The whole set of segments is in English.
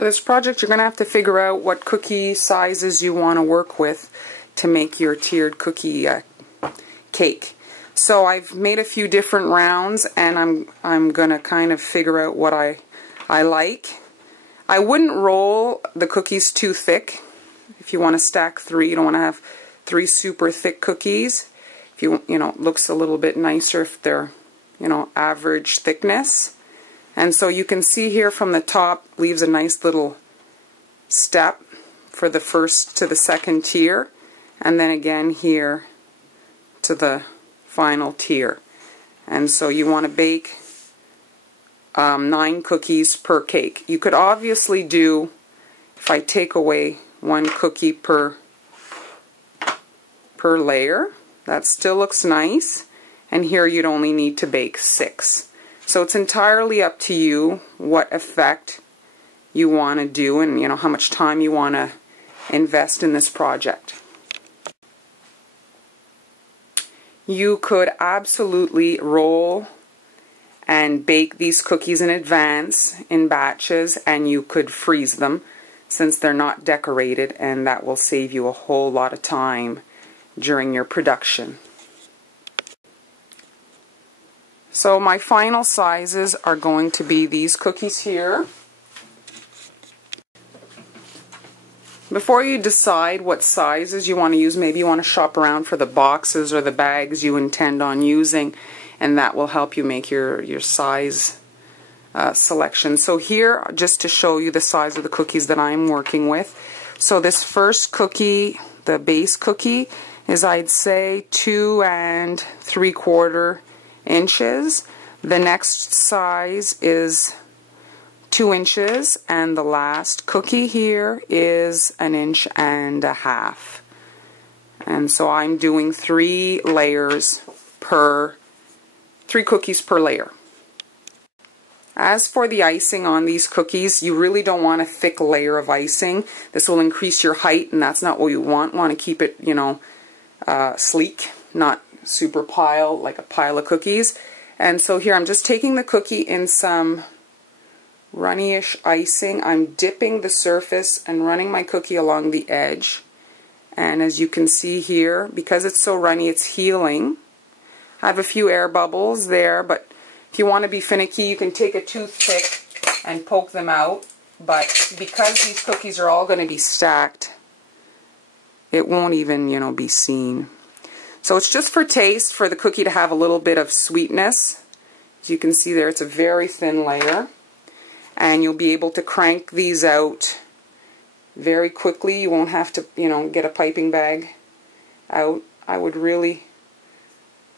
For this project, you're going to have to figure out what cookie sizes you want to work with to make your tiered cookie cake. So I've made a few different rounds, and I'm going to kind of figure out what I like. I wouldn't roll the cookies too thick. If you want to stack 3, you don't want to have 3 super thick cookies. If you know, it looks a little bit nicer if they're, average thickness. And so you can see here from the top leaves a nice little step for the first to the second tier, and then again here to the final tier. And so you want to bake 9 cookies per cake. You could obviously do, if I take away 1 cookie per layer, that still looks nice, and here you'd only need to bake 6. So it's entirely up to you what effect you want to do, and how much time you want to invest in this project. You could absolutely roll and bake these cookies in advance in batches, and you could freeze them since they're not decorated, and that will save you a whole lot of time during your production. So my final sizes are going to be these cookies here. Before you decide what sizes you want to use, maybe you want to shop around for the boxes or the bags you intend on using, and that will help you make your size selection. So here, just to show you the size of the cookies that I'm working with. So this first cookie, the base cookie, is I'd say 2 3/4 inches. The next size is 2 inches, and the last cookie here is 1.5 inches. And so I'm doing 3 layers per 3 cookies per layer. As for the icing on these cookies, you really don't want a thick layer of icing. This will increase your height, and that's not what you want. Want to keep it, sleek, not super pile, like a pile of cookies. And so here I'm just taking the cookie in some runny-ish icing. I'm dipping the surface and running my cookie along the edge. And as you can see here, because it's so runny, it's healing. I have a few air bubbles there, but if you want to be finicky, you can take a toothpick and poke them out. But because these cookies are all going to be stacked, it won't even, be seen. So it's just for taste, for the cookie to have a little bit of sweetness. As you can see there, it's a very thin layer. And you'll be able to crank these out very quickly. You won't have to, get a piping bag out. I would really,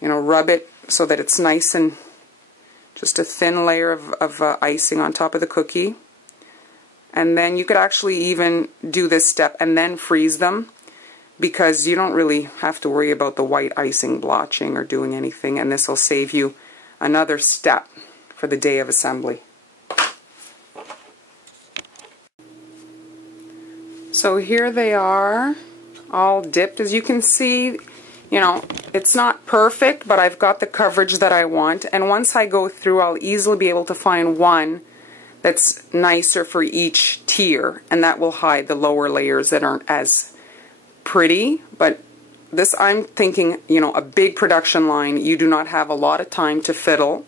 rub it so that it's nice and just a thin layer of icing on top of the cookie. And then you could actually even do this step and then freeze them, because you don't really have to worry about the white icing blotching or doing anything, and this will save you another step for the day of assembly. So here they are, all dipped. As you can see, it's not perfect, but I've got the coverage that I want, and once I go through, I'll easily be able to find one that's nicer for each tier, and that will hide the lower layers that aren't as pretty. But this, I'm thinking, a big production line, you do not have a lot of time to fiddle.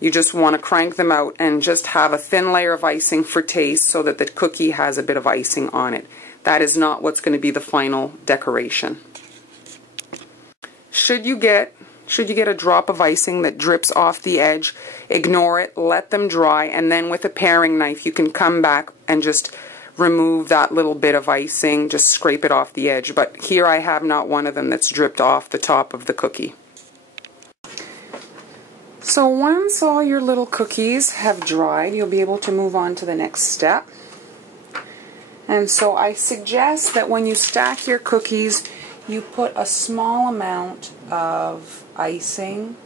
You just want to crank them out and just have a thin layer of icing for taste so that the cookie has a bit of icing on it. That is not what's going to be the final decoration. Should you get a drop of icing that drips off the edge, ignore it, let them dry, and then with a paring knife you can come back and just remove that little bit of icing, just scrape it off the edge. But here I have not one of them that's dripped off the top of the cookie. So once all your little cookies have dried, you'll be able to move on to the next step. And so I suggest that when you stack your cookies, you put a small amount of icing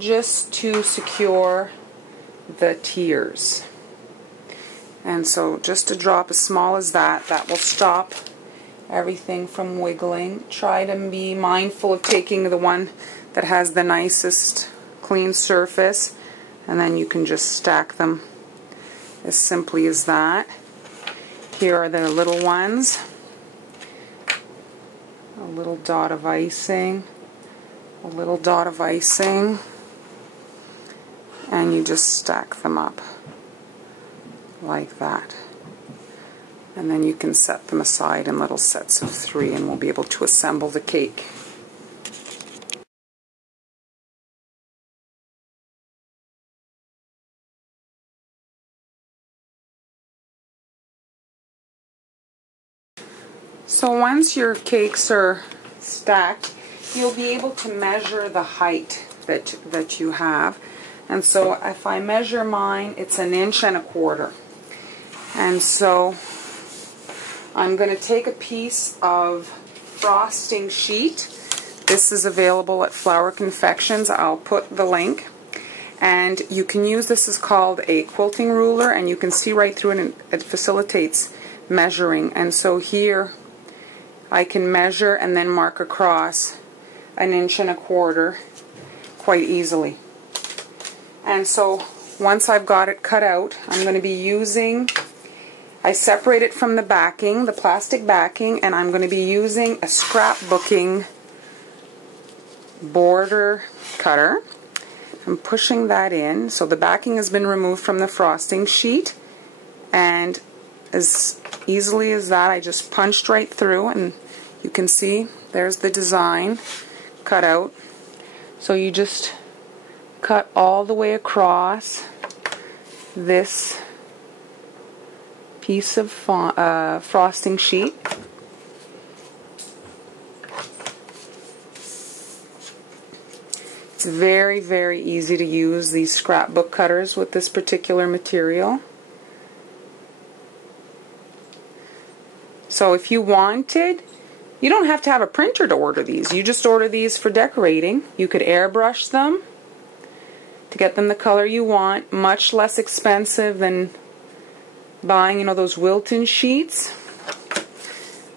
just to secure the tiers. And so just a drop as small as that will stop everything from wiggling. Try to be mindful of taking the one that has the nicest clean surface, and then you can just stack them as simply as that. Here are the little ones. A little dot of icing, a little dot of icing, and you just stack them up like that. And then you can set them aside in little sets of 3 and we'll be able to assemble the cake. So once your cakes are stacked, you'll be able to measure the height that you have. And so if I measure mine, it's 1.25 inches. And so I'm going to take a piece of frosting sheet. This is available at Confections. I'll put the link. And you can use, this is called a quilting ruler, and you can see right through it, and it facilitates measuring. And so here I can measure and then mark across 1.25 inches quite easily. And so once I've got it cut out, I'm going to be using, I separate it from the backing, the plastic backing, and I'm going to be using a scrapbooking border cutter. I'm pushing that in, so the backing has been removed from the frosting sheet, and as easily as that, I just punched right through, and you can see there's the design cut out. So you just cut all the way across this piece of frosting sheet. It's very, very easy to use these scrapbook cutters with this particular material. So if you wanted, you don't have to have a printer to order these. You just order these for decorating. You could airbrush them to get them the color you want. Much less expensive than buying, you know, those Wilton sheets.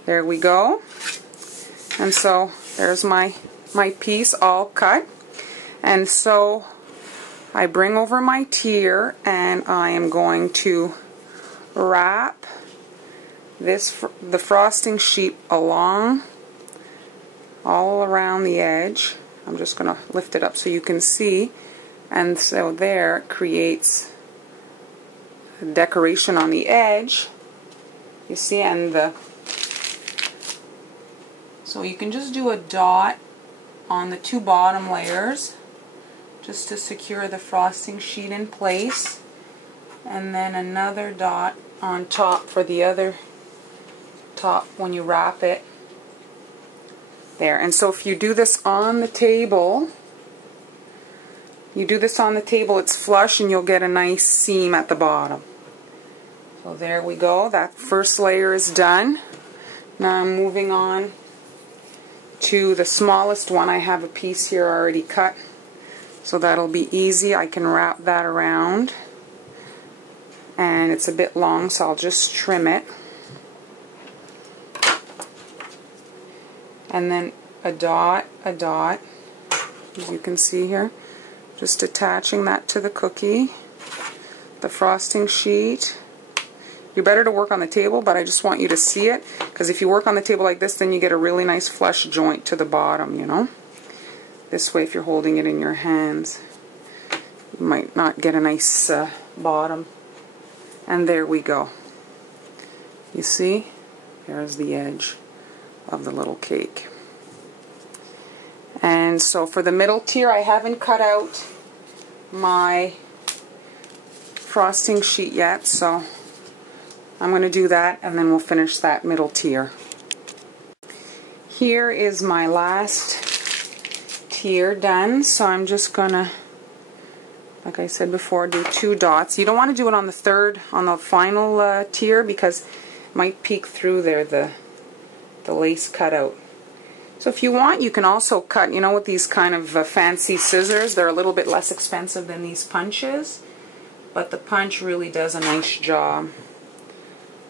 There we go. And so there's my piece all cut. And so I bring over my tier and I am going to wrap the frosting sheet along all around the edge. I'm just going to lift it up so you can see, and so there it creates a decoration on the edge, you see, and so you can just do a dot on the 2 bottom layers just to secure the frosting sheet in place, and then another dot on top for the other top when you wrap it there. And so if you do this on the table, it's flush and you'll get a nice seam at the bottom. So there we go, that first layer is done. Now I'm moving on to the smallest one. I have a piece here already cut, so that'll be easy. I can wrap that around, and it's a bit long, so I'll just trim it. And then a dot, as you can see here, just attaching that to the cookie, the frosting sheet. You're better to work on the table, but I just want you to see it, because if you work on the table like this, then you get a really nice flush joint to the bottom, you know. This way, if you're holding it in your hands, you might not get a nice bottom. And there we go. You see? There's the edge of the little cake. And so for the middle tier, I haven't cut out my frosting sheet yet, so I'm going to do that, and then we'll finish that middle tier. Here is my last tier done, so I'm just going to, like I said before, do 2 dots. You don't want to do it on the third, on the final tier, because it might peek through there, the lace cutout. So if you want, you can also cut, you know, with these kind of fancy scissors. They're a little bit less expensive than these punches, but the punch really does a nice job.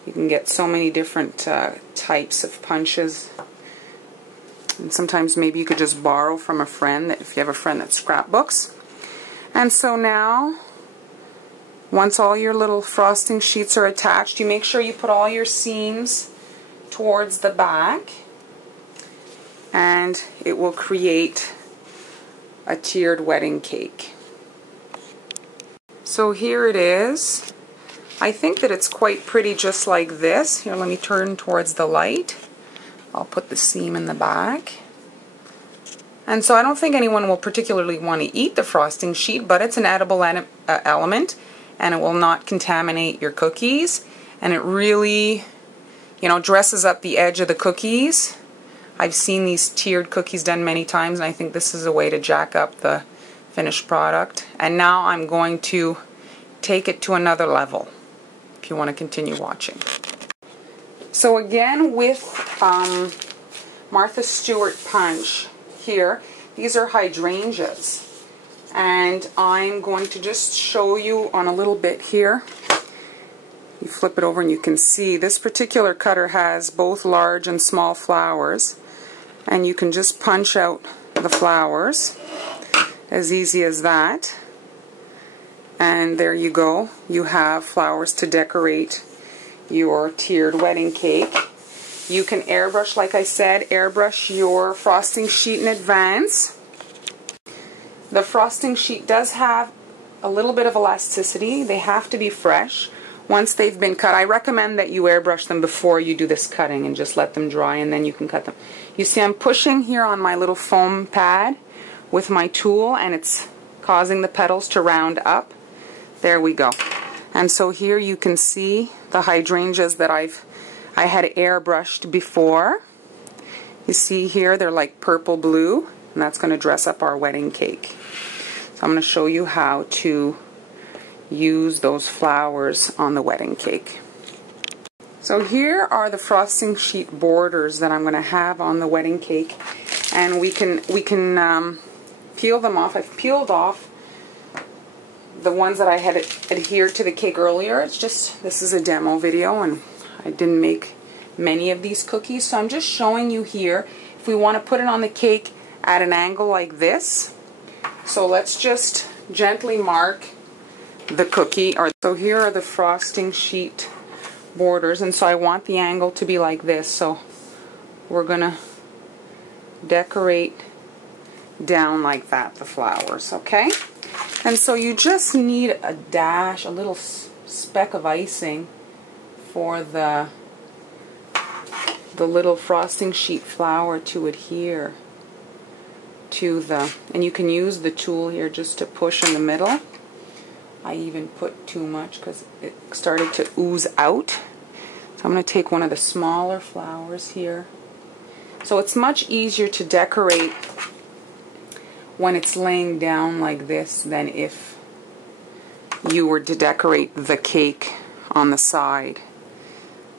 You can get so many different types of punches, and sometimes maybe you could just borrow from a friend, if you have a friend that scrapbooks. And so now Once all your little frosting sheets are attached, you make sure you put all your seams towards the back, and it will create a tiered wedding cake. So here it is. I think that it's quite pretty just like this. Here, let me turn towards the light. I'll put the seam in the back. And so I don't think anyone will particularly want to eat the frosting sheet, but it's an edible element, and it will not contaminate your cookies. And it really, you know, dresses up the edge of the cookies. I've seen these tiered cookies done many times, and I think this is a way to jack up the finished product. And now I'm going to take it to another level, if you want to continue watching. So again, with Martha Stewart punch here, these are hydrangeas, and I'm going to just show you on a little bit here. You flip it over and you can see this particular cutter has both large and small flowers, and you can just punch out the flowers, as easy as that. And there you go. You have flowers to decorate your tiered wedding cake. You can airbrush, like I said, airbrush your frosting sheet in advance. The frosting sheet does have a little bit of elasticity. They have to be fresh. Once they've been cut, I recommend that you airbrush them before you do this cutting and just let them dry, and then you can cut them. You see I'm pushing here on my little foam pad with my tool, and it's causing the petals to round up. There we go. And so here you can see the hydrangeas that I had airbrushed before. You see here they're like purple blue, and that's going to dress up our wedding cake. So I'm going to show you how to use those flowers on the wedding cake. So here are the frosting sheet borders that I'm going to have on the wedding cake, and we can peel them off. I've peeled off the ones that I had adhered to the cake earlier. It's just, this is a demo video, and I didn't make many of these cookies, so I'm just showing you here if we want to put it on the cake at an angle like this. So let's just gently mark the cookie. So here are the frosting sheet borders, and so I want the angle to be like this, so we're gonna decorate down like that, the flowers, okay? And so you just need a dash, a little speck of icing for the little frosting sheet flower to adhere to the, and you can use the tool here just to push in the middle. I even put too much because it started to ooze out. So I'm going to take one of the smaller flowers here. So it's much easier to decorate when it's laying down like this than if you were to decorate the cake on the side.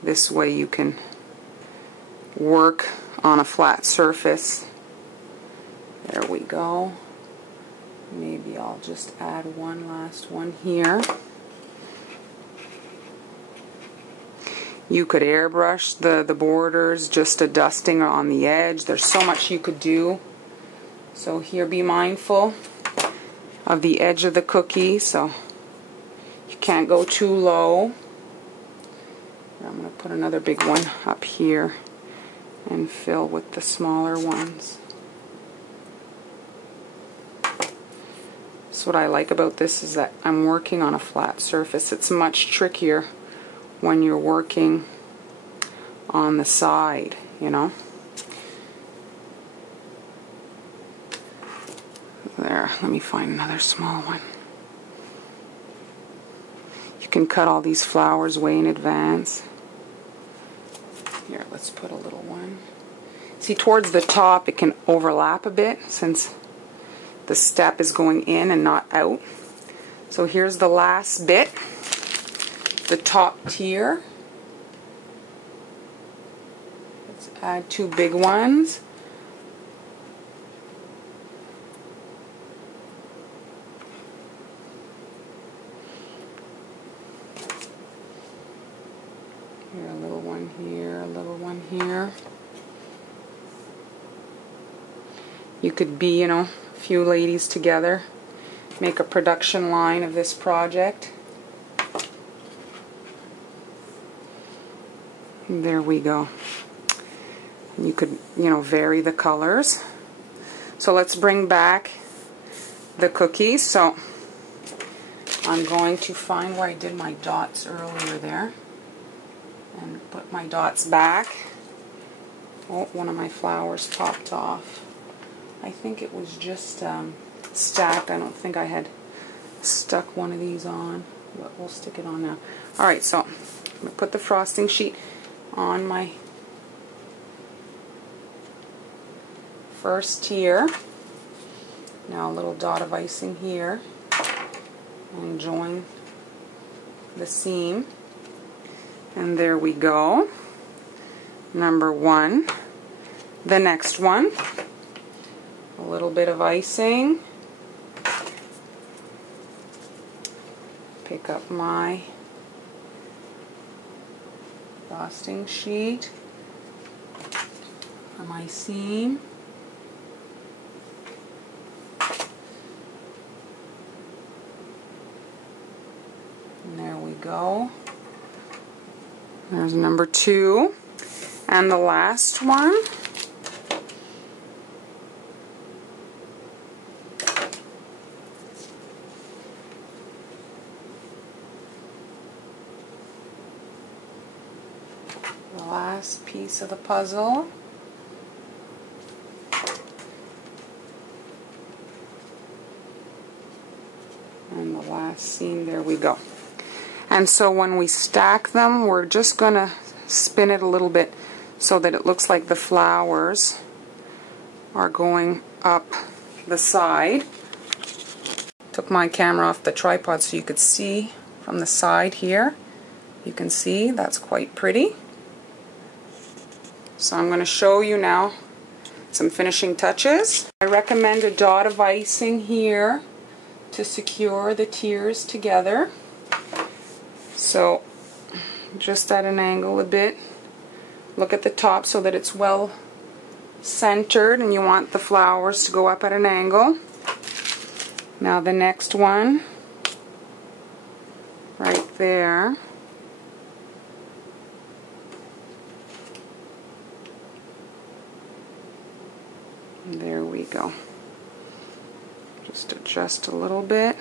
This way you can work on a flat surface. There we go. Maybe I'll just add one last one here. You could airbrush the borders, just a dusting on the edge. There's so much you could do. So here, be mindful of the edge of the cookie, so you can't go too low. I'm going to put another big one up here and fill with the smaller ones. So what I like about this is that I'm working on a flat surface. It's much trickier when you're working on the side, you know. There, let me find another small one. You can cut all these flowers way in advance. Here, let's put a little one. See, towards the top it can overlap a bit since the step is going in and not out. So here's the last bit, the top tier. Let's add two big ones. Here, a little one here, a little one here. You could be, you know, a few ladies together, make a production line of this project. And there we go. And you could, you know, vary the colors. So let's bring back the cookies. So I'm going to find where I did my dots earlier there and put my dots back. Oh, one of my flowers popped off. I think it was just stacked. I don't think I had stuck one of these on, but we'll stick it on now. Alright, so I'm going to put the frosting sheet on my first tier. Now a little dot of icing here. And join the seam, and there we go. Number one. The next one, a little bit of icing. Pick up my frosting sheet for my seam. And there we go. There's number two. And the last one. The last piece of the puzzle. And the last seam, there we go. And so when we stack them, we're just going to spin it a little bit so that it looks like the flowers are going up the side. Took my camera off the tripod so you could see from the side here. You can see that's quite pretty. So I'm going to show you now some finishing touches. I recommend a dot of icing here to secure the tiers together. So just at an angle a bit. Look at the top so that it's well centered, and you want the flowers to go up at an angle. Now the next one, right there. And there we go. Just adjust a little bit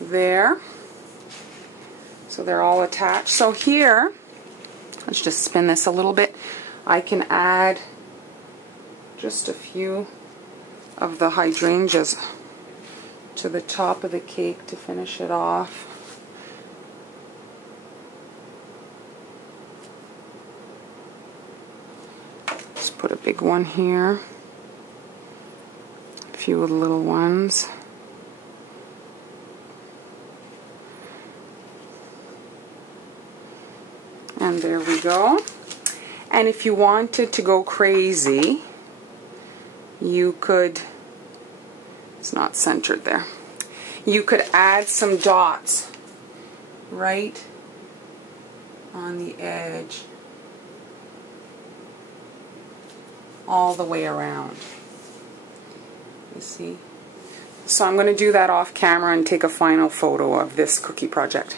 there. So they're all attached. So here, let's just spin this a little bit. I can add just a few of the hydrangeas to the top of the cake to finish it off. Let's put a big one here. A few of the little ones. And there we go. And if you wanted to go crazy, you could, it's not centered there, you could add some dots right on the edge all the way around. You see? So I'm going to do that off camera and take a final photo of this cookie project.